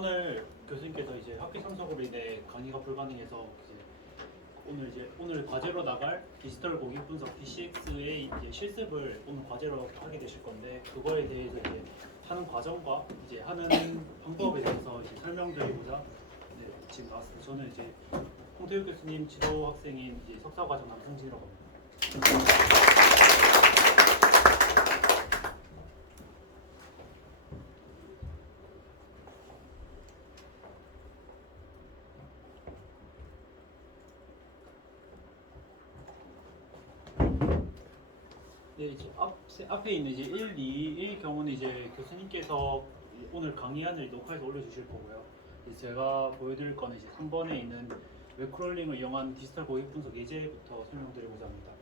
오늘 교수님께서 이제 학회 참석으로 인해 강의가 불가능해서 오늘 과제로 나갈 디지털 고객 분석 PCX의 이제 실습을 오늘 과제로 하게 되실 건데, 그거에 대해서 이제 하는 과정과 이제 하는 방법에 대해서 이제 설명드리고자 지금 나왔습니다. 저는 이제 홍태욱 교수님 지도 학생인 이제 석사과정 남승진이라고 합니다. 네, 이제 앞에 있는 이제 1, 2의 경우는 이제 교수님께서 오늘 강의안을 녹화해서 올려주실 거고요. 이제 제가 보여드릴 거는 이제 3번에 있는 웹크롤링을 이용한 디지털 고객 분석 예제부터 설명드리고자 합니다.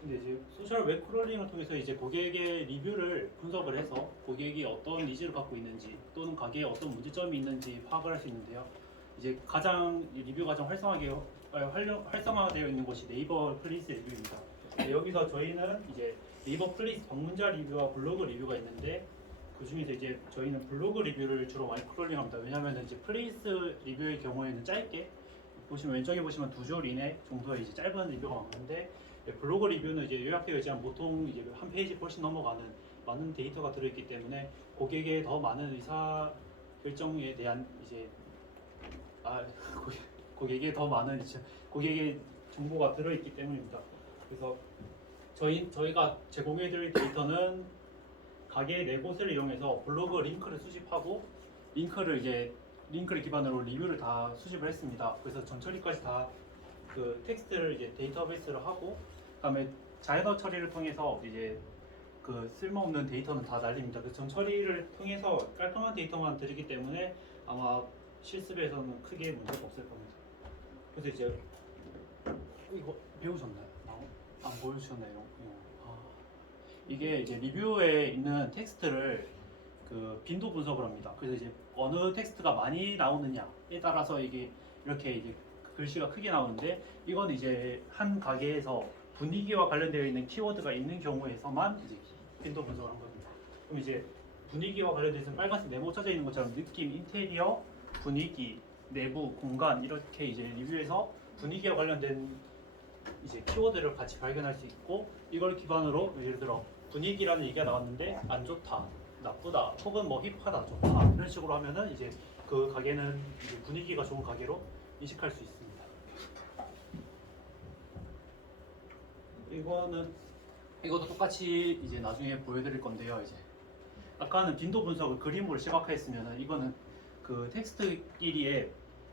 근데 이제 소셜 웹크롤링을 통해서 이제 고객의 리뷰를 분석을 해서 고객이 어떤 니즈를 갖고 있는지 또는 가게에 어떤 문제점이 있는지 파악을 할 수 있는데요. 이제 리뷰 가장 활성화되어 있는 곳이 네이버 플레이스 리뷰입니다. 여기서 저희는 이제 네이버 플레이스 방문자 리뷰와 블로그 리뷰가 있는데, 그 중에서 이제 저희는 블로그 리뷰를 주로 많이 크롤링합니다. 왜냐하면 이제 플레이스 리뷰의 경우에는 짧게 보시면 왼쪽에 보시면 2줄 이내 정도의 이제 짧은 리뷰가 많은데, 블로그 리뷰는 이제 요약되어 있지만 보통 이제 한 페이지 훨씬 넘어가는 많은 데이터가 들어있기 때문에 고객의 더 많은 의사 결정에 대한 이제 고객의 더 많은 이제 고객의 정보가 들어있기 때문입니다. 그래서 저희가 제공해드릴 데이터는 가게 네 곳을 이용해서 블로그 링크를 수집하고 링크를 기반으로 리뷰를 다 수집을 했습니다. 그래서 전처리까지 다 그 텍스트를 이제 데이터베이스로 하고, 그다음에 자연어 처리를 통해서 이제 그 쓸모없는 데이터는 다 날립니다. 그 전처리를 통해서 깔끔한 데이터만 드리기 때문에 아마 실습에서는 크게 문제가 없을 겁니다. 그래서 이제 이거 배우셨나요? 안 보여주셨나요? 이게 이제 리뷰에 있는 텍스트를 그 빈도 분석을 합니다. 그래서 이제 어느 텍스트가 많이 나오느냐에 따라서 이게 이렇게 이제 글씨가 크게 나오는데, 이건 이제 한 가게에서 분위기와 관련되어 있는 키워드가 있는 경우에서만 이제 빈도 분석을 한 겁니다. 그럼 이제 분위기와 관련돼서 빨간색 네모쳐져 있는 것처럼 느낌, 인테리어, 분위기, 내부, 공간 이렇게 이제 리뷰에서 분위기와 관련된 이제 키워드를 같이 발견할 수 있고, 이걸 기반으로 예를 들어 분위기라는 얘기가 나왔는데 안 좋다, 나쁘다, 혹은 뭐 힙하다, 좋다 이런 식으로 하면은 이제 그 가게는 이제 분위기가 좋은 가게로 인식할 수 있습니다. 이것도 똑같이 이제 나중에 보여드릴 건데요. 이제 아까는 빈도 분석을 그림으로 시각화했으면은 이거는 그 텍스트끼리의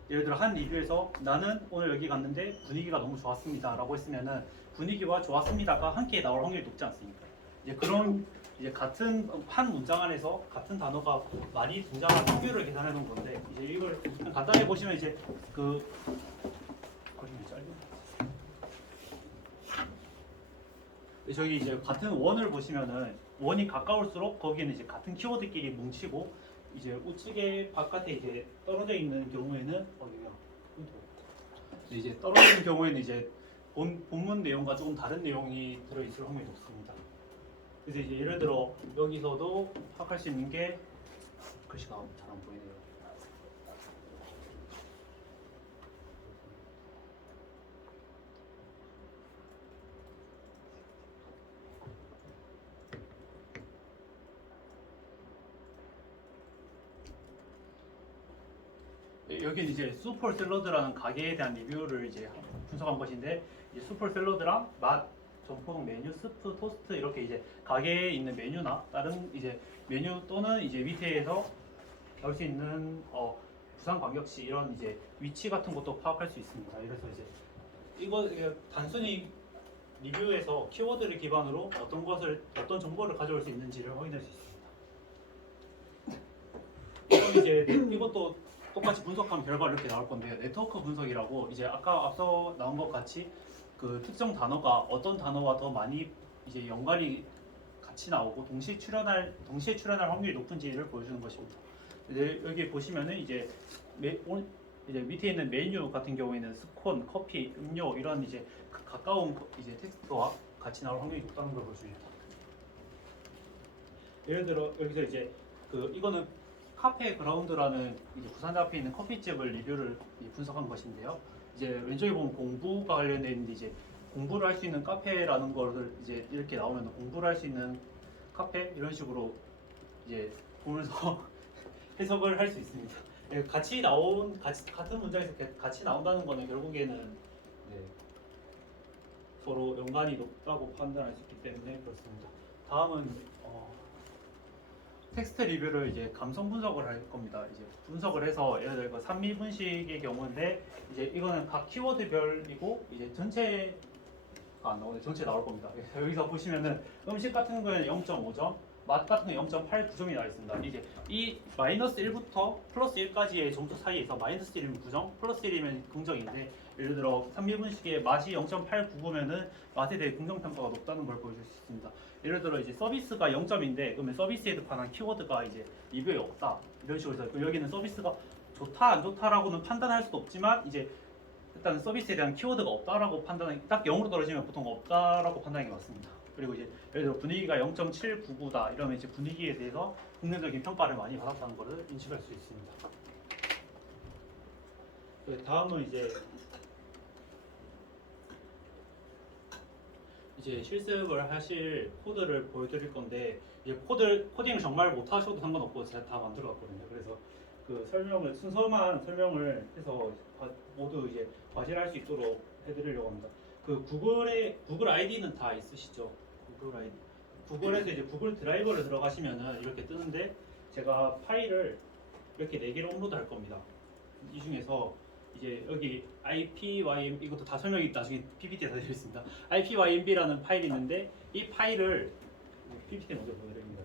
예를 들어 한 리뷰에서 나는 오늘 여기 갔는데 분위기가 너무 좋았습니다 라고 했으면은 분위기와 좋았습니다가 함께 나올 확률이 높지 않습니까? 이제 그런 이제 같은 한 문장 안에서 같은 단어가 많이 등장한 확률을 계산해 놓은 건데, 이제 이걸 간단히 보시면 이제 그 그림이 짧은 저기 이제 같은 원을 보시면은 원이 가까울수록 거기는 이제 같은 키워드끼리 뭉치고, 이제 우측에 바깥에 이제 떨어져 있는 경우에는 이제 떨어져 있는 경우에는 이제 본문 내용과 조금 다른 내용이 들어있을 확률이 높습니다. 그래서 이제 예를 들어 여기서도 파악할 수 있는 게 글씨가 잘 안 보이네요. 여기는 이제 슈퍼 샐러드라는 가게에 대한 리뷰를 이제 분석한 것인데, 이제 슈퍼 샐러드랑 맛, 전포동 메뉴, 스프, 토스트 이렇게 이제 가게에 있는 메뉴나 다른 이제 메뉴 또는 이제 밑에서 나올 수 있는 부산광역시 이런 이제 위치 같은 것도 파악할 수 있습니다. 그래서 이제 이거 단순히 리뷰에서 키워드를 기반으로 어떤 정보를 가져올 수 있는지를 확인할 수 있습니다. 이제 이것도 똑같이 분석한 결과가 이렇게 나올 건데요. 네트워크 분석이라고 이제 아까 앞서 나온 것 같이 그 특정 단어가 어떤 단어와 더 많이 이제 연관이 같이 나오고 동시에 출현할 확률이 높은지를 보여주는 것입니다. 여기 보시면은 이제 밑에 있는 메뉴 같은 경우에는 스콘, 커피, 음료 이런 이제 가까운 이제 텍스트와 같이 나올 확률이 높다는 걸 보여줍니다. 예를 들어 여기서 이제 이거는 카페 그라운드라는 이제 부산 앞에 있는 커피집을 리뷰를 분석한 것인데요. 이제 왼쪽에 보면 공부가 관련돼 있는데 이제 공부를 할 수 있는 카페라는 거를 이제 이렇게 나오면 공부를 할 수 있는 카페 이런 식으로 이제 보면서 해석을 할 수 있습니다. 예, 같은 문장에서 같이 나온다는 거는 결국에는 네, 서로 연관이 높다고 판단할 수 있기 때문에 그렇습니다. 다음은 텍스트 리뷰를 이제 감성 분석을 할 겁니다. 이제 분석을 해서 예를 들어 산미 분식의 경우인데 이제 이거는 각 키워드별이고 이제 전체가 안 나오는데 전체 나올 겁니다. 여기서 보시면은 음식 같은 거는 0.5점, 맛 같은 거 0.89점이 나와 있습니다. 이제 이 마이너스 1부터 플러스 1까지의 점수 사이에서 마이너스 1이면 부정, 플러스 1이면 긍정인데 예를 들어 산미분식의 맛이 0.89면은 맛에 대해 긍정평가가 높다는 걸 보여줄 수 있습니다. 예를 들어 이제 서비스가 0점인데 그러면 서비스에 관한 키워드가 이제 리뷰에 없다 이런 식으로 해서 여기는 서비스가 좋다 안 좋다라고는 판단할 수도 없지만 이제 일단 서비스에 대한 키워드가 없다라고 딱 0으로 떨어지면 보통 없다라고 판단하는 게 맞습니다. 그리고 이제 예를 들어 분위기가 0.799다 이러면 이제 분위기에 대해서 긍정적인 평가를 많이 받았다는 것을 인식할 수 있습니다. 다음은 이제 실습을 하실 코드를 보여드릴 건데 이제 코딩을 정말 못 하셔도 상관없고 제가 다 만들어왔거든요. 그래서 그 순서만 설명을 해서 모두 이제 과실할 수 있도록 해드리려고 합니다. 그 구글 아이디는 다 있으시죠? 구글 아이디. 구글에서 이제 구글 드라이버를 들어가시면은 이렇게 뜨는데 제가 파일을 이렇게 4개를 업로드할 겁니다. 이 중에서 이제 여기 IPYM 이것도 다 설명이 나중에 PPT에 다 되어 있습니다. IPYMB라는 파일이 있는데 이 파일을 PPT 먼저 보여드립니다.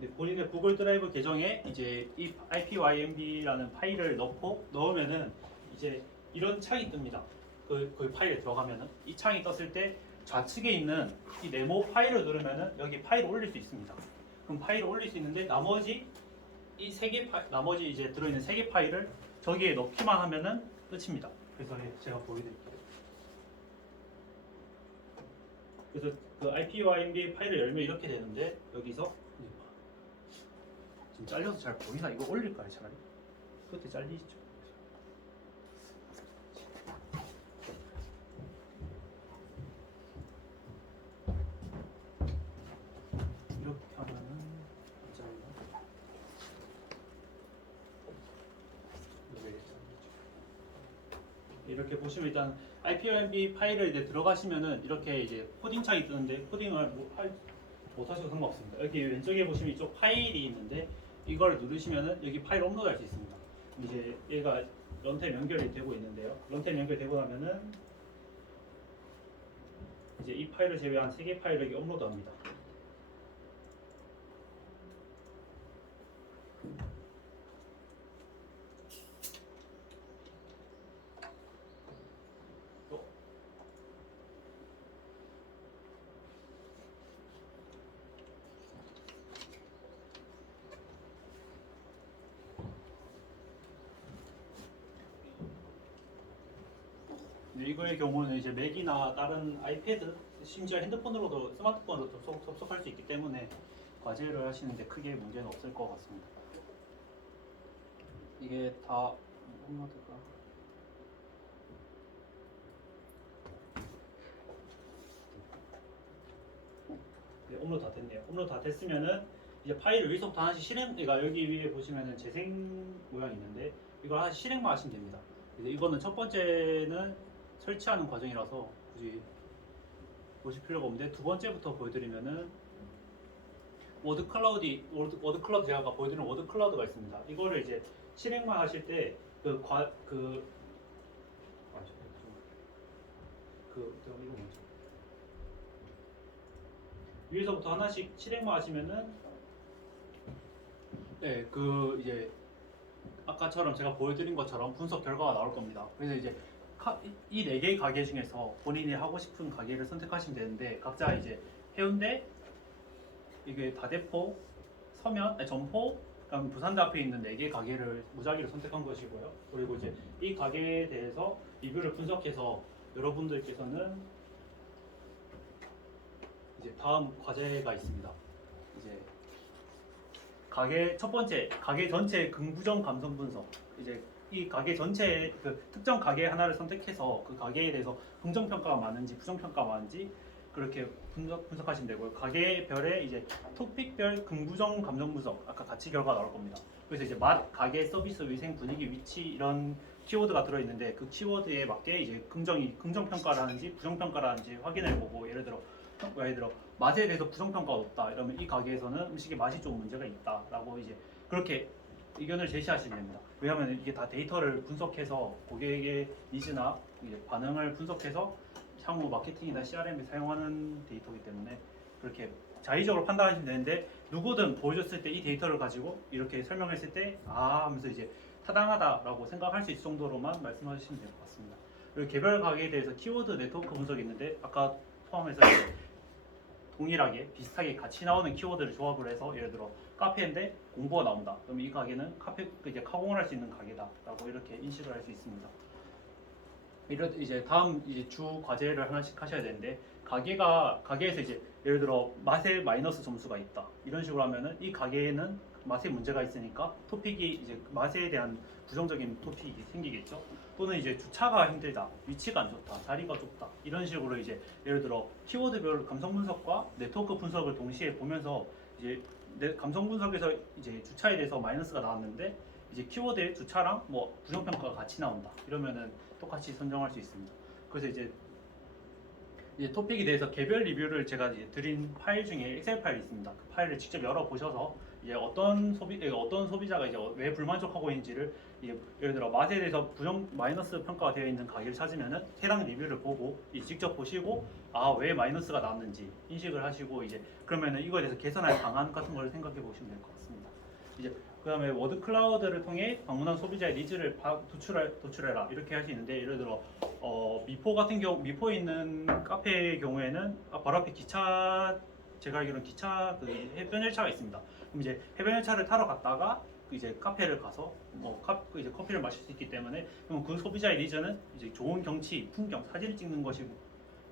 네, 본인의 구글 드라이브 계정에 이제 이 IPYMB라는 파일을 넣으면은 이제 이런 창이 뜹니다. 그 파일에 들어가면은 이 창이 떴을 때 좌측에 있는 이 네모 파일을 누르면은 여기 파일을 올릴 수 있습니다. 그럼 파일을 올릴 수 있는데 나머지 이제 들어있는 3개 파일을 저기에 넣기만 하면은 끝입니다. 그래서 제가 보여드릴게요. 그래서 그 IPYMB 파일을 열면 이렇게 되는데 여기서 지금 잘려서 잘 보이나? 이거 올릴까요 차라리? 그때 잘리시죠? 이렇게 하면은 안 잘리나? 이렇게 보시면 일단 IPYMB 파일을 이제 들어가시면은 이렇게 이제 코딩 창이 뜨는데 코딩을 못 하셔도 상관없습니다. 여기 왼쪽에 보시면 이쪽 파일이 있는데 이걸 누르시면은 여기 파일 업로드할 수 있습니다. 이제 얘가 런타임 연결이 되고 있는데요. 런타임 연결되고 나면은 이제 이 파일을 제외한 3개 파일을 여기 업로드합니다. 이거의 경우는 이제 맥이나 다른 아이패드, 심지어 핸드폰으로도 스마트폰으로도 접속할 수 있기 때문에 과제를 하시는데 크게 문제는 없을 것 같습니다. 이게 다 업로드가 네, 업로드 다 됐네요. 업로드 다 됐으면은 이제 파일을 여기서부터 하나씩 그러니까 여기 위에 보시면은 재생 모양이 있는데 이걸 하나씩 실행만 하시면 됩니다. 이거는 첫 번째는 설치하는 과정이라서 굳이 보실 필요가 없는데 두 번째부터 보여드리면은 워드 클라우드 제가 아까 보여드린 워드 클라우드가 있습니다. 이거를 이제 실행만 하실 때 위에서부터 하나씩 실행만 하시면은 네, 이제 아까처럼 제가 보여드린 것처럼 분석 결과가 나올 겁니다. 그래서 이제 이 4개의 가게 중에서 본인이 하고 싶은 가게를 선택하시면 되는데 각자 이제 해운대, 이게 다대포, 점포, 그다음 부산대 앞에 있는 4개의 가게를 무작위로 선택한 것이고요. 그리고 이제 이 가게에 대해서 리뷰를 분석해서 여러분들께서는 이제 다음 과제가 있습니다. 이제 가게 첫 번째 가게 전체 긍부정 감성 분석. 이제 이 가게 전체 그 특정 가게 하나를 선택해서 그 가게에 대해서 긍정 평가가 많은지 부정 평가가 많은지 그렇게 분석하시면 되고요. 가게별의 이제 토픽별 긍부정 감정 분석. 아까 같이 결과 나올 겁니다. 그래서 이제 맛, 가게, 서비스, 위생, 분위기, 위치 이런 키워드가 들어있는데 그 키워드에 맞게 이제 긍정 평가라는지 부정 평가라는지 확인해 보고 예를 들어 맛에 대해서 부정 평가가 높다 이러면 이 가게에서는 음식의 맛이 좀 문제가 있다라고 이제 그렇게 의견을 제시하시면 됩니다. 왜냐하면 이게 다 데이터를 분석해서 고객의 니즈나 이제 반응을 분석해서 향후 마케팅이나 CRM에 사용하는 데이터이기 때문에 그렇게 자의적으로 판단하시면 되는데 누구든 보여줬을 때 이 데이터를 가지고 이렇게 설명했을 때 아 하면서 이제 타당하다라고 생각할 수 있을 정도로만 말씀하시면 될 것 같습니다. 그리고 개별 가게에 대해서 키워드 네트워크 분석이 있는데 아까 포함해서 이제 동일하게 비슷하게 같이 나오는 키워드를 조합을 해서 예를 들어 카페인데 공부가 나온다. 그럼 이 가게는 카페 이제 카공을 할 수 있는 가게다라고 이렇게 인식을 할 수 있습니다. 이제 다음 이제 주 과제를 하나씩 하셔야 되는데 가게에서 이제 예를 들어 맛에 마이너스 점수가 있다 이런 식으로 하면은 이 가게에는 맛에 문제가 있으니까 토픽이 이제 맛에 대한 부정적인 토픽이 생기겠죠. 또는 이제 주차가 힘들다, 위치가 안 좋다, 자리가 좁다 이런 식으로 이제 예를 들어 키워드별 감성 분석과 네트워크 분석을 동시에 보면서 이제 감성 분석에서 이제 주차에 대해서 마이너스가 나왔는데 이제 키워드에 주차랑 뭐 부정평가가 같이 나온다 이러면은 똑같이 선정할 수 있습니다. 그래서 이제 토픽에 대해서 개별 리뷰를 제가 이제 드린 파일 중에 엑셀 파일이 있습니다. 그 파일을 직접 열어 보셔서 이제 어떤 소비자가 이제 왜 불만족하고 있는지를 예를 들어 맛에 대해서 부정 마이너스 평가가 되어 있는 가게를 찾으면은 해당 리뷰를 보고 직접 보시고 아 왜 마이너스가 나왔는지 인식을 하시고 이제 그러면은 이거에 대해서 개선할 방안 같은 걸 생각해 보시면 될 것 같습니다. 이제 그다음에 워드 클라우드를 통해 방문한 소비자의 니즈를 도출해라 이렇게 할 수 있는데 예를 들어 미포 같은 경우 미포에 있는 카페의 경우에는 바로 앞에 기차 제가 알기로는 기차 그 해변 열차가 있습니다. 그럼 이제 해변 열차를 타러 갔다가 이제 카페를 가서 이제 커피를 마실 수 있기 때문에 그럼 그 소비자의 니즈는 이제 좋은 경치, 풍경, 사진을 찍는 것이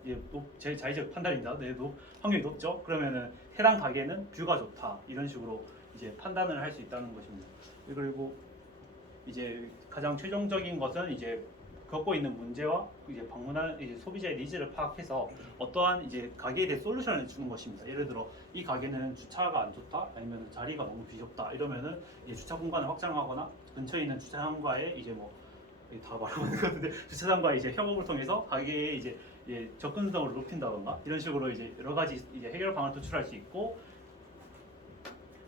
이제 제 자의적 판단입니다. 네, 확률이 높죠. 그러면은 해당 가게는 뷰가 좋다 이런 식으로 이제 판단을 할 수 있다는 것입니다. 그리고 이제 가장 최종적인 것은 이제 겪고 있는 문제와 이제 방문한 이제 소비자의 니즈를 파악해서 어떠한 이제 가게에 대해 솔루션을 주는 것입니다. 예를 들어 이 가게는 주차가 안 좋다, 아니면 자리가 너무 비좁다 이러면은 이제 주차 공간을 확장하거나 근처에 있는 주차장과의 이제 뭐 다 말하는 것 같은데 주차장과 이제 협업을 통해서 가게의 이제 접근성을 높인다던가 이런 식으로 이제 여러 가지 이제 해결 방안을 도출할 수 있고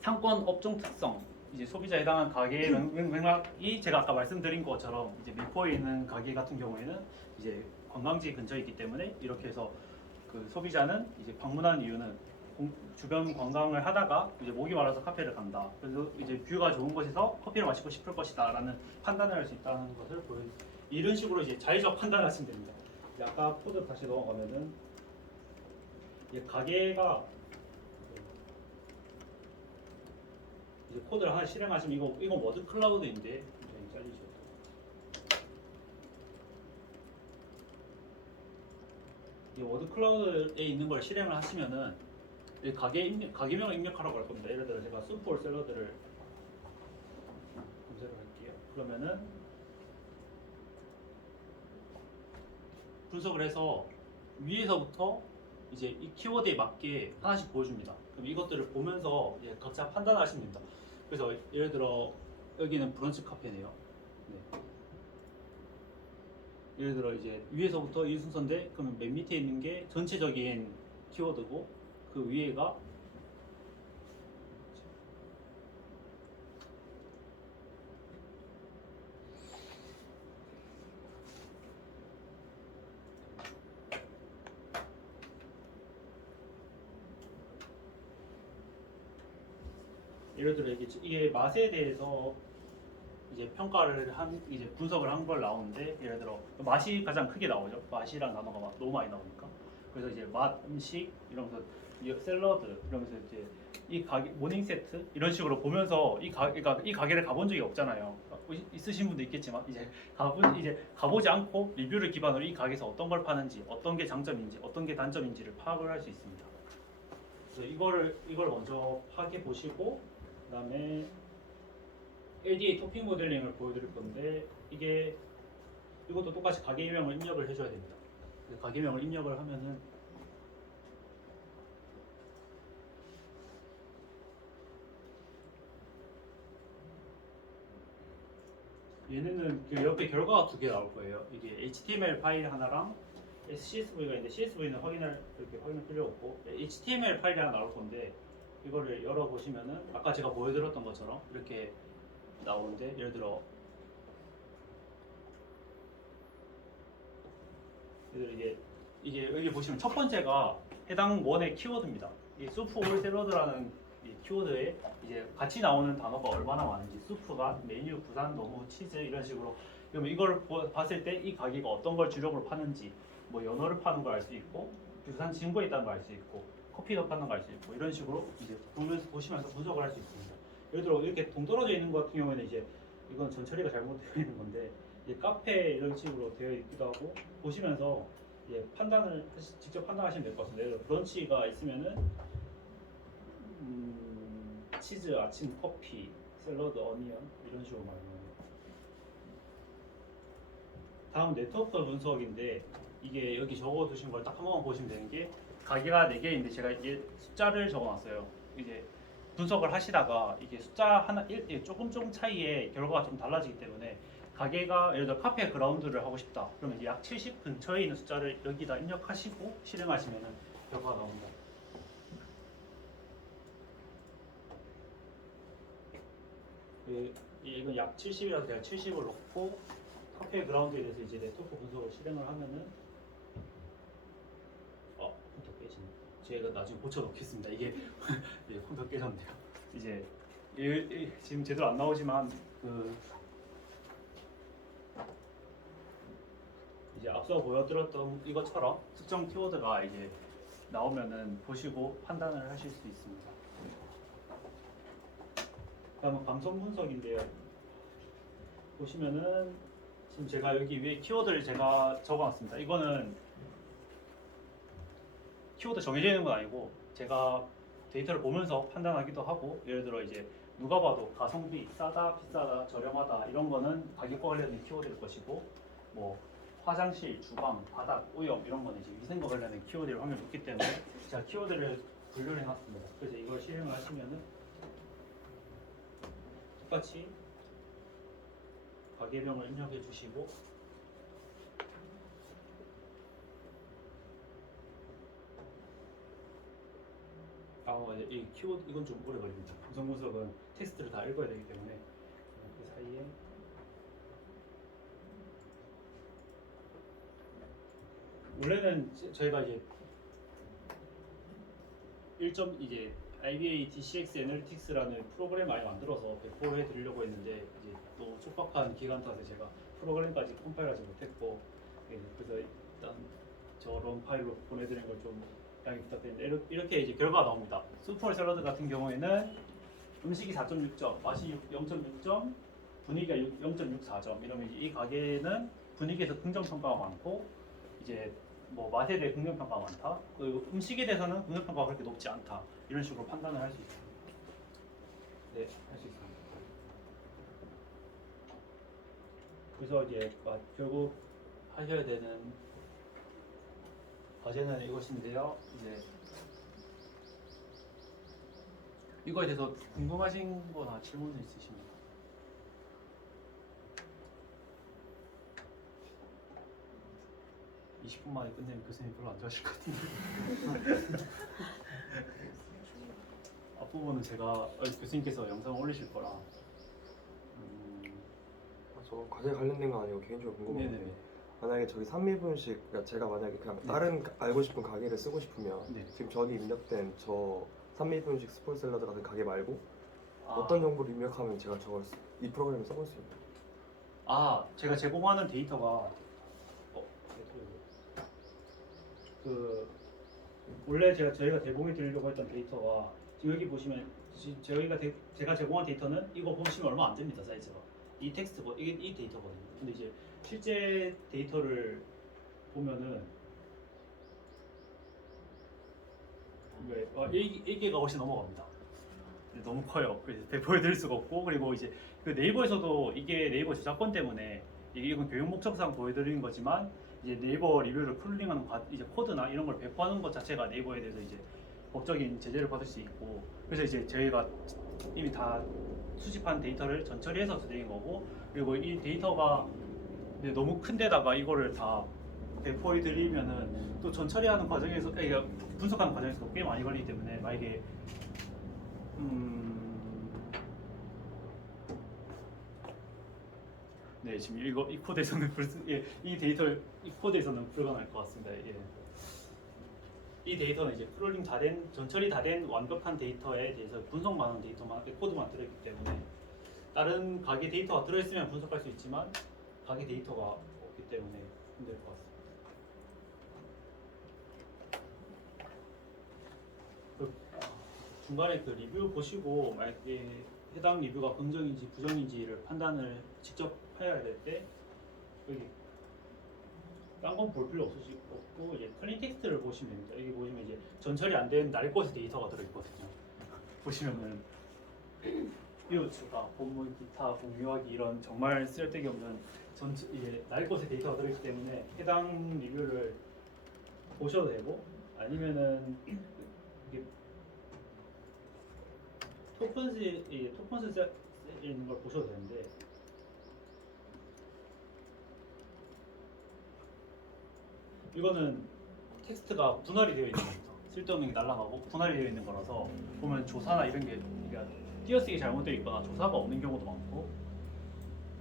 상권 업종 특성 이제 소비자에 해당한 가게의 맥락이 제가 아까 말씀드린 것처럼 이제 미포에 있는 가게 같은 경우에는 이제 관광지 근처에 있기 때문에 이렇게 해서 그 소비자는 이제 방문하는 이유는 주변 관광을 하다가 이제 목이 말라서 카페를 간다. 그래서 이제 뷰가 좋은 곳에서 커피를 마시고 싶을 것이다라는 판단을 할 수 있다는 것을 보여줍니다. 이런 식으로 이제 자의적 판단을 하시면 됩니다. 이제 아까 코드 다시 넘어가면은 이제 가게가 이제 코드를 하나 실행하시면 이거 워드 클라우드인데 잘리죠. 이 워드 클라우드에 있는 걸 실행을 하시면은 가게명을 입력하라고 할 겁니다. 예를 들어 제가 수프올 샐러드를 검색을 할게요. 그러면은 분석을 해서 위에서부터 이제 이 키워드에 맞게 하나씩 보여줍니다. 그럼 이것들을 보면서 이제 각자 판단하시면 됩니다. 그래서 예를 들어 여기는 브런치 카페네요. 네. 예를 들어 이제 위에서부터 이 순서인데 그러면 맨 밑에 있는 게 전체적인 키워드고 그 위에가 예를 들어 이게 맛에 대해서 이제 평가를 이제 분석을 한 걸 나오는데 예를 들어 맛이 가장 크게 나오죠. 맛이란 단어가 너무 많이 나오니까. 그래서 이제 맛, 음식 이러면서 샐러드 이러면서 이제 이 가게 모닝 세트 이런 식으로 보면서 이 가게를 가본 적이 없잖아요. 있으신 분도 있겠지만 이제 가보지 않고 리뷰를 기반으로 이 가게에서 어떤 걸 파는지, 어떤 게 장점인지, 어떤 게 단점인지를 파악을 할 수 있습니다. 그래서 이걸 먼저 파악해 보시고 그다음에 LDA 토핑 모델링을 보여드릴 건데 이것도 똑같이 가게명을 입력을 해줘야 됩니다. 가게명을 입력을 하면은 얘네는 그 옆에 결과가 두 개 나올 거예요. 이게 HTML 파일 하나랑 CSV가 있는데 CSV는 확인할 필요 없고 HTML 파일이 하나 나올 건데 이거를 열어 보시면은 아까 제가 보여드렸던 것처럼 이렇게 나오는데 예를 들어 이게 여기 보시면 첫 번째가 해당 원의 키워드입니다. 이 수프 올 샐러드라는 이 키워드에 이제 같이 나오는 단어가 얼마나 많은지 수프가 메뉴, 부산, 너무, 치즈 이런 식으로 그러면 이걸 봤을 때 이 가게가 어떤 걸 주력으로 파는지 뭐 연어를 파는 걸 알 수 있고 부산 진구에 있다는 걸 알 수 있고 커피도 파는 걸 알 수 있고 이런 식으로 이제 보시면서 분석을 할 수 있습니다. 예를 들어 이렇게 동떨어져 있는 것 같은 경우에는 이제 이건 전 처리가 잘못되어 있는 건데 이제 카페 이런 식으로 되어 있기도 하고 보시면서 예, 직접 판단하시면 될 것 같습니다. 예를 들어 브런치가 있으면은 치즈, 아침 커피, 샐러드, 어니언 이런 식으로 말하면 다음 네트워크 분석인데 이게 여기 적어두신 걸 딱 한 번만 보시면 되는 게 가게가 4개인데 제가 이게 숫자를 적어놨어요. 이제 분석을 하시다가 이게 숫자 하나 조금 차이에 결과가 좀 달라지기 때문에 가게가 예를 들어 카페 그라운드를 하고 싶다. 그러면 이제 약 70 근처에 있는 숫자를 여기다 입력하시고 실행하시면 결과가 나옵니다. 이건 약 70이라서 제가 70을 넣고 카페 그라운드에 대해서 이제 네트워크 분석을 실행을 하면은 컴퓨터 깨지네. 제가 나중에 고쳐 놓겠습니다. 이게 컴퓨터 깨졌네요. 이제 지금 제대로 안 나오지만 이제 앞서 보여드렸던 이것처럼 특정 키워드가 이제 나오면은 보시고 판단을 하실 수 있습니다. 다음은 감성 분석인데요. 보시면은 지금 제가 여기 위에 키워드를 제가 적어놨습니다. 이거는 키워드 정해져 있는 건 아니고 제가 데이터를 보면서 판단하기도 하고 예를 들어 이제 누가 봐도 가성비, 싸다, 비싸다, 저렴하다 이런 거는 가격과 관련된 키워드일 것이고 뭐 화장실, 주방, 바닥, 오염 이런 거는 이제 위생과 관련된 키워드일 확률이 높기 때문에 제가 키워드를 분류를 해놨습니다. 그래서 이걸 실행을 하시면은 똑같이 가게명을 입력해 주시고 이 키워드 이건 좀 오래 걸립니다. 구성 분석은 텍스트를 다 읽어야 되기 때문에 그 사이에 원래는 저희가 이제 1점 IBA DCX 애널리틱스라는 프로그램 많이 만들어서 배포해 드리려고 했는데 이제 또 촉박한 기간 탓에 제가 프로그램까지 컴파일하지 못했고 그래서 일단 저런 파일로 보내드리는 걸 좀 양해 부탁드립니다. 이렇게 이제 결과가 나옵니다. 수퍼 샐러드 같은 경우에는 음식이 4.6점, 맛이 0.6점, 분위기가 0.64점 이러면 이 가게는 분위기에서 긍정 평가가 많고 이제 뭐 맛에 대해 긍정 평가가 많다. 그리고 음식에 대해서는 긍정 평가가 그렇게 높지 않다. 이런 식으로 판단을 할 수 있습니다. 네, 할 수 있습니다. 그래서 이제 결국 하셔야 되는 과제는 이것인데요. 이제 이거에 대해서 궁금하신 거나 질문 있으십니까? (20분) 만에 끝내면 교수님 별로 안 좋아하실 것 같은데 앞부분은 제가 교수님께서 영상을 올리실 거라 저 과제 관련된 거 아니고 개인적으로 궁금한데 네네네. 만약에 저기 산미분식 그러니까 제가 만약에 그냥 다른 알고 싶은 가게를 쓰고 싶으면 네. 지금 저기 입력된 저 산미분식 스포츠 샐러드 같은 가게 말고 어떤 정보를 입력하면 제가 저걸 이 프로그램을 써볼 수 있나요? 제가 제공하는 데이터가 원래 저희가 제공해 드리려고 했던 데이터가 지금 여기 보시면 제가 제공한 데이터는 이거 보시면 얼마 안 됩니다. 사이즈가 이 텍스트 이 데이터거든요. 근데 이제 실제 데이터를 보면은 1개가 훨씬 넘어갑니다. 근데 너무 커요. 그래서 보여드릴 수가 없고, 그리고 이제 그 네이버에서도 이게 네이버 저작권 때문에 이건 교육 목적상 보여드리는 거지만 이제 네이버 리뷰를 크롤링하는 이제 코드나 이런 걸 배포하는 것 자체가 네이버에 대해서 이제 법적인 제재를 받을 수 있고, 그래서 이제 저희가 이미 다 수집한 데이터를 전처리해서 드린 거고, 그리고 이 데이터가 이제 너무 큰 데다가 이거를 다 배포해 드리면은 또 전처리하는 과정에서 그러니까 분석하는 과정에서도 꽤 많이 걸리기 때문에 만약에 네, 지금 이 코드에서는 이 데이터를 이 코드에서는 불가능할 것 같습니다. 예. 이 데이터는 이제 크롤링 다 된, 전처리 다 된 완벽한 데이터에 대해서 분석만 하는 데이터만, 코드만 들어있기 때문에 다른 가게 데이터가 들어있으면 분석할 수 있지만 가게 데이터가 없기 때문에 힘들 것 같습니다. 중간에 그 리뷰 보시고 만약에 해당 리뷰가 긍정인지 부정인지를 판단을 직접 해야 될 때 여기 딴 건 볼 필요 없고 이제 클린 텍스트를 보시면 됩니다. 여기 보시면 이제 전처리 안 된 날 것의 데이터가 들어있거든요. 보시면은 비오츠가 본문, 기타, 공유하기 이런 정말 쓸데기 없는 이제 날 것의 데이터가 들어있기 때문에 해당 리뷰를 보셔도 되고, 아니면은 이게 토큰스 있는 걸 보셔도 되는데, 이거는 텍스트가 분할이 되어 있는 겁니다. 쓸데없는 게 날아가고 분할이 되어 있는 거라서 보면 조사나 이런 게 그러니까 띄어쓰기 잘못되어 있거나 조사가 없는 경우도 많고,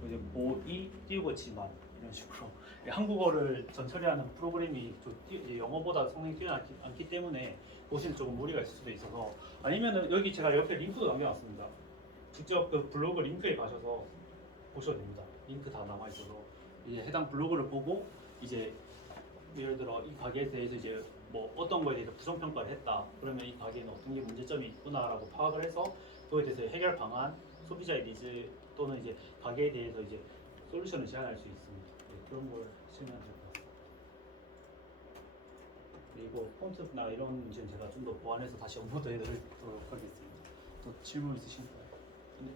이제 보이 띄우고 지만 이런 식으로 한국어를 전처리하는 프로그램이 이제 영어보다 성능이 뛰어나지 않기 때문에 보시면 조금 무리가 있을 수도 있어서, 아니면은 여기 제가 옆에 링크도 남겨놨습니다. 직접 그 블로그 링크에 가셔서 보셔도 됩니다. 링크 다 남아 있어서 이제 해당 블로그를 보고 이제 예를 들어 이 가게에 대해서 이제 뭐 어떤 거에 대해서 부정 평가를 했다. 그러면 이 가게에는 어떤 게 문제점이 있구나라고 파악을 해서 그거에 대해서 해결 방안, 소비자의 니즈 또는 이제 가게에 대해서 이제 솔루션을 제안할 수 있습니다. 네, 그런 걸 하시면 될 것 같습니다. 그리고 폰트나 이런 문제는 제가 좀 더 보완해서 다시 업로드 해드리도록 하겠습니다. 또 질문 있으신가요? 네.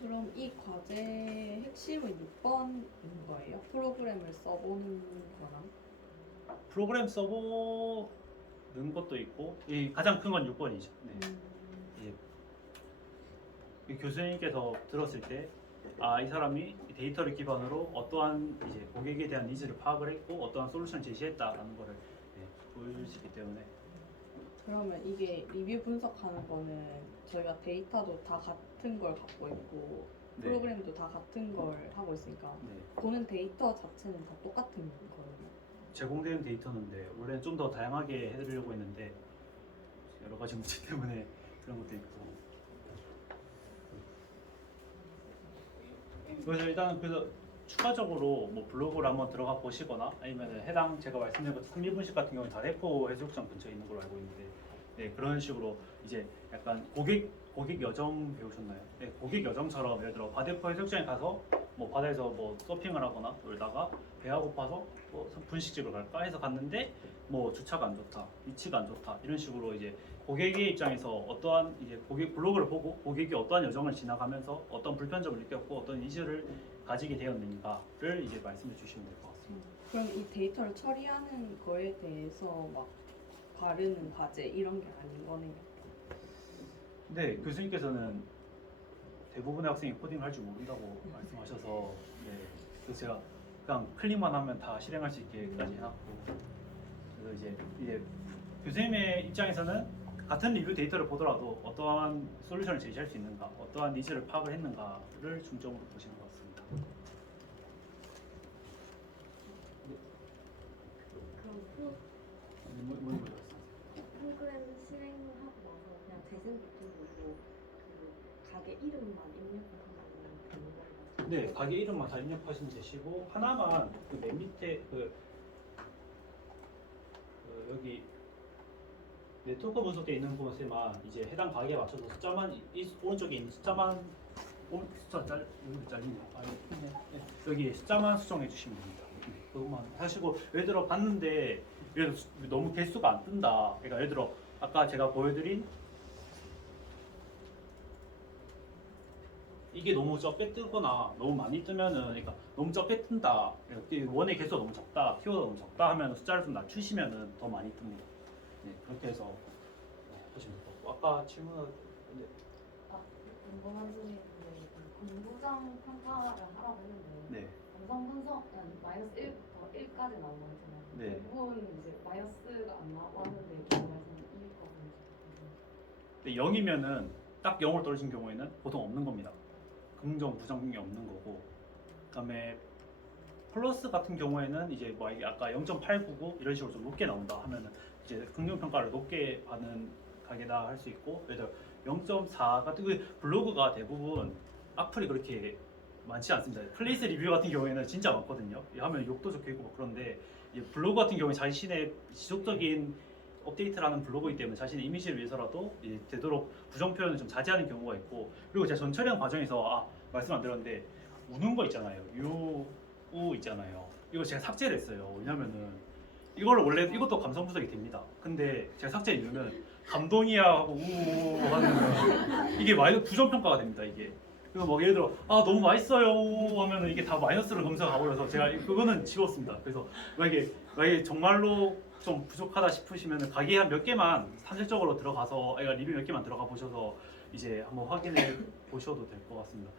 그럼 이 과제의 핵심은 6번인 거예요? 프로그램을 써보는 거랑? 프로그램 써보는 것도 있고, 이 가장 큰 건 6번이죠. 네. 이 교수님께서 들었을 때, 아, 이 사람이 데이터를 기반으로 어떠한 이제 고객에 대한 니즈를 파악을 했고 어떠한 솔루션을 제시했다라는 거를 보여줄 수 있기 때문에. 그러면 이게 리뷰 분석하는 거는 저희가 데이터도 다 같은 걸 갖고 있고 네. 프로그램도 다 같은 걸 하고 있으니까 네. 보는 데이터 자체는 다 똑같은 거예요. 제공되는 데이터인데 원래는 좀 더 다양하게 해드리려고 했는데 여러 가지 문제 때문에 그런 것도 있고. 그래서 일단 추가적으로 뭐 블로그를 한번 들어가 보시거나 아니면 해당 제가 말씀드린 것 3일분식 같은 경우는 다대포 해수욕장 근처에 있는 걸로 알고 있는데, 네, 그런 식으로 이제 약간 고객 여정 배우셨나요? 네, 고객 여정처럼 예를 들어 바대포 해수욕장에 가서 뭐 바다에서 뭐 서핑을 하거나 놀다가 배가 고파서 뭐 분식집을 갈까 해서 갔는데 뭐 주차가 안 좋다, 위치가 안 좋다, 이런 식으로 이제 고객의 입장에서 어떠한 이제 고객 블로그를 보고 고객이 어떠한 여정을 지나가면서 어떤 불편점을 느꼈고 어떤 이슈를 가지게 되었는가를 이제 말씀해 주시면 될 것 같습니다. 그럼 이 데이터를 처리하는 거에 대해서 막 바르는 과제 이런 게 아닌 거네요. 네, 교수님께서는 대부분의 학생이 코딩을 할 줄 모른다고 말씀하셔서, 네, 그래서 제가 그냥 클릭만 하면 다 실행할 수 있게까지 해놨고, 그래서 이제 교수님의 입장에서는 같은 리뷰 데이터를 보더라도 어떠한 솔루션을 제시할 수 있는가, 어떠한 니즈를 파악을 했는가를 중점으로 보시는 것 같습니다. 그럼 뭐 프로그램 실행하고 나서 그냥 재생 버튼으로 그 가게 이름만 입력하면 되는 건가요? 네, 가게 이름만 다 입력하시면 되시고, 하나만 그 맨 밑에 여기 네트워크 분석되어 있는 곳에만 이제 해당 가게에 맞춰서 숫자만 이 오른쪽에 있는 숫자만 숫자 여기 잘리네요. 네. 여기 숫자만 수정해 주시면 됩니다. 그것만 하시고, 예를 들어 봤는데 예를 들어 너무 개수가 안 뜬다. 그러니까 예를 들어 아까 제가 보여드린 이게 너무 적게 뜨거나 너무 많이 뜨면은, 그러니까 너무 적게 뜬다, 원의 개수가 너무 적다, 키워드가 너무 적다 하면 숫자를 좀 낮추시면은 더 많이 뜹니다. 네, 그렇게 해서 보시면 될 것 같고, 아까 질문하는데 궁금한 점이 있는데 그 공부장 평가를 하라고 했는데 네, 감성 분석은 마이너스 1부터 1까지 나온 거잖아요. 네. 대부분 이제 마이너스가 안 나왔는데 그 말씀은 이유가 뭔지. 근데 0이면은 딱 0으로 떨어진 경우에는 보통 없는 겁니다. 긍정, 부정이 없는 거고, 그다음에 플러스 같은 경우에는 이제 뭐 아까 0.899 이런 식으로 좀 높게 나온다 하면은 이제 긍정 평가를 높게 받는 가게다 할 수 있고, 예를 들어 0.4 같은 그 블로그가 대부분 악플이 그렇게 많지 않습니다. 플레이스 리뷰 같은 경우에는 진짜 많거든요. 하면 욕도 적혀 있고 막 그런데, 이제 블로그 같은 경우에 자신의 지속적인 업데이트라는 블로그이기 때문에 자신의 이미지를 위해서라도 이제 되도록 부정 표현을 좀 자제하는 경우가 있고, 그리고 제가 전 촬영 과정에서 말씀 안 드렸는데 우는 거 있잖아요. 우 있잖아요. 이거 제가 삭제를 했어요. 왜냐면은 이걸 원래 이것도 감성 분석이 됩니다. 근데 제가 삭제한 이유는 감동이야 하고 우 하는 거 이게 부정 평가가 됩니다. 이게. 그래서 뭐 예를 들어 너무 맛있어요 하면은 이게 다 마이너스로 검사가 버려서 제가 그거는 지웠습니다. 그래서 만약에 정말로 좀 부족하다 싶으시면 가게 한 몇 개만 산술적으로 들어가서 리뷰 몇 개만 들어가 보셔서 이제 한번 확인해 보셔도 될 것 같습니다.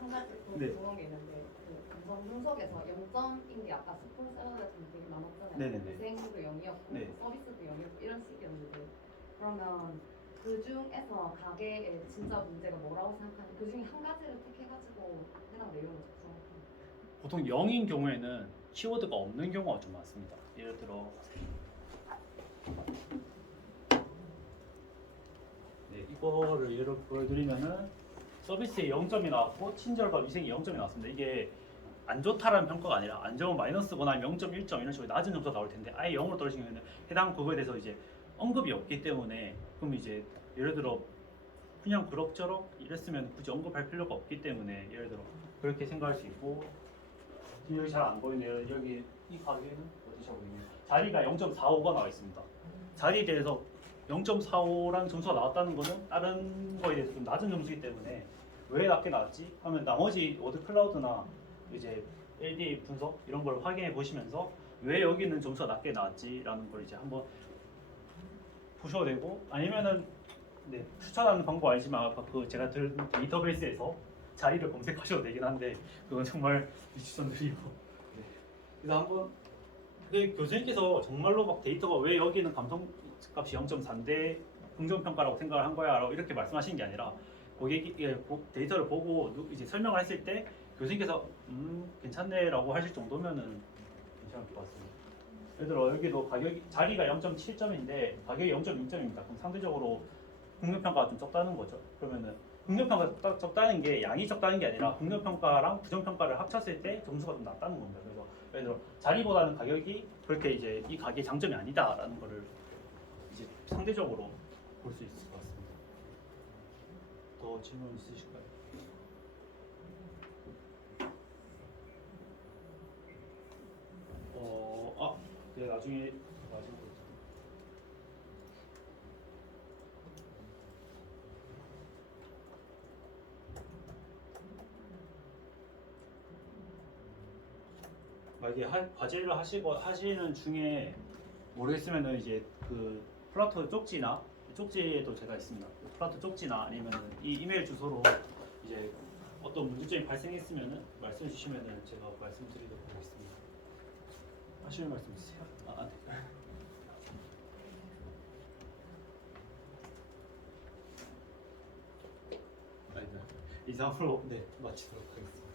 한 가지 더 네. 궁금한 게 있는데 그 감성 분석에서 0점인 게 아까 스폰서가 좀 되게 많았잖아요. 네네네. 고생도 0이었고 네. 서비스도 0이었고 이런 식이었는데, 그러면 그 중에서 가게에 진짜 문제가 뭐라고 생각하는 그 중에 한 가지를 택해가지고 해당 내용을 작성할까요? 보통 0인 경우에는 키워드가 없는 경우가 좀 많습니다. 예를 들어 이거를 예로 보여드리면은 서비스에 0점이 나왔고 친절과 위생이 0점이 나왔습니다. 이게 안 좋다라는 평가가 아니라 안 좋으면 마이너스거나 0.1점 이런 식으로 낮은 점수가 나올 텐데 아예 0으로 떨어진 경우에는 해당 그거에 대해서 이제 언급이 없기 때문에, 그럼 이제 예를 들어 그냥 그럭저럭 이랬으면 굳이 언급할 필요가 없기 때문에 예를 들어 그렇게 생각할 수 있고, 여기 잘 안 보이네요. 여기 이 가게는 어디서 보이네요. 자리가 0.45가 나와 있습니다. 자리에 대해서 0.45라는 점수가 나왔다는 거는 다른 거에 대해서 좀 낮은 점수이기 때문에 왜 낮게 나왔지? 하면 나머지 워드 클라우드나 이제 LDA 분석 이런 걸 확인해 보시면서 왜 여기는 점수가 낮게 나왔지라는 걸 이제 한번 보셔도 되고, 아니면은 추천하는 방법 아니지만 아까 그 제가 들 데이터베이스에서 자리를 검색하셔도 되긴 한데 그건 정말 추천드리고. 그래서 한번 교수님께서 정말로 막 데이터가 왜 여기는 감성값이 0.4인데 긍정평가라고 생각을 한 거야 라고 이렇게 말씀하시는 게 아니라 고객이 데이터를 보고 이제 설명을 했을 때 교수님께서 괜찮네 라고 하실 정도면은 괜찮을 것 같습니다. 예를 들어 여기도 가격이 자리가 0.7점인데 가격이 0.6점입니다. 그럼 상대적으로 긍정평가가 좀 적다는 거죠. 그러면은 긍정평가가 적다는 게 양이 적다는 게 아니라 긍정평가랑 부정평가를 합쳤을 때 점수가 좀 낮다는 겁니다. 그래서 예를 들어 자리보다는 가격이 그렇게 이제 이 가게의 장점이 아니다라는 거를 이제 상대적으로 볼 수 있을 것 같습니다. 더 질문 있으실까요? 네, 나중에 만약에 과제를 하시는 중에 모르겠으면은 이제 그 플라토 쪽지에도 제가 있습니다. 플라토 쪽지나 아니면 이 이메일 주소로 이제 어떤 문제점이 발생했으면은 말씀해 주시면은 제가 말씀드리도록 하겠습니다. 하시는 말씀 있으세요? 네. 이상으로 마치도록 하겠습니다.